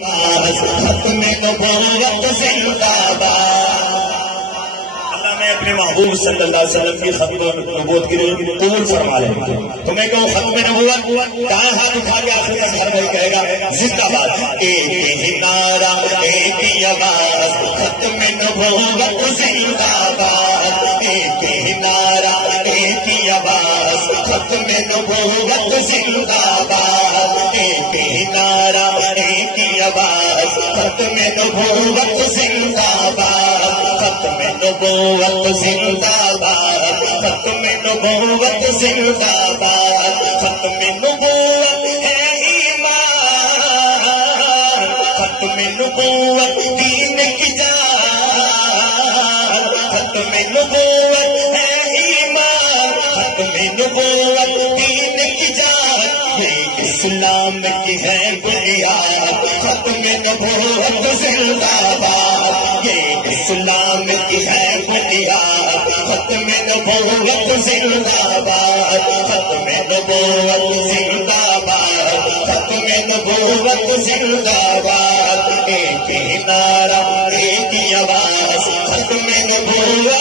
ختم نبوت زندہ باد۔ اللہ میں اپنے محبوب صلی اللہ علیہ وسلم کی ختم نبوت کے لیے قبول فرما لیں گے۔ تو میں کہوں ختم نبوت دائیں ہاتھ اٹھا کے آخر تک ہر کوئی کہے گا زندہ باد۔ ایک ہی نعرہ ایک ہی آواز ختم نبوت زندہ باد۔ ایک ہی نعرہ ایک ہی آواز ختم نبوت زندہ باد۔ ایک ہی نعرہ ایک ہی آواز ختم نبوت زندہ باد۔ ختم نبوت زندہ باد۔ ختم نبوت زندہ باد۔ ختم نبوت ہے ایمان، ختم نبوت دین کی جان۔ ختم نبوت ہے ایمان، ختم نبوت دین کی جان۔ یہ اسلام کی ہے بنیاد، ختم نبوت زندہ باد۔ یہ اسلام کی ہے بنیاد، ختم نبوت زندہ باد۔ ختم نبوت زندہ باد۔ ختم نبوت زندہ باد۔ ایک ہی نعرہ ایک ہی آواز ختم نبوت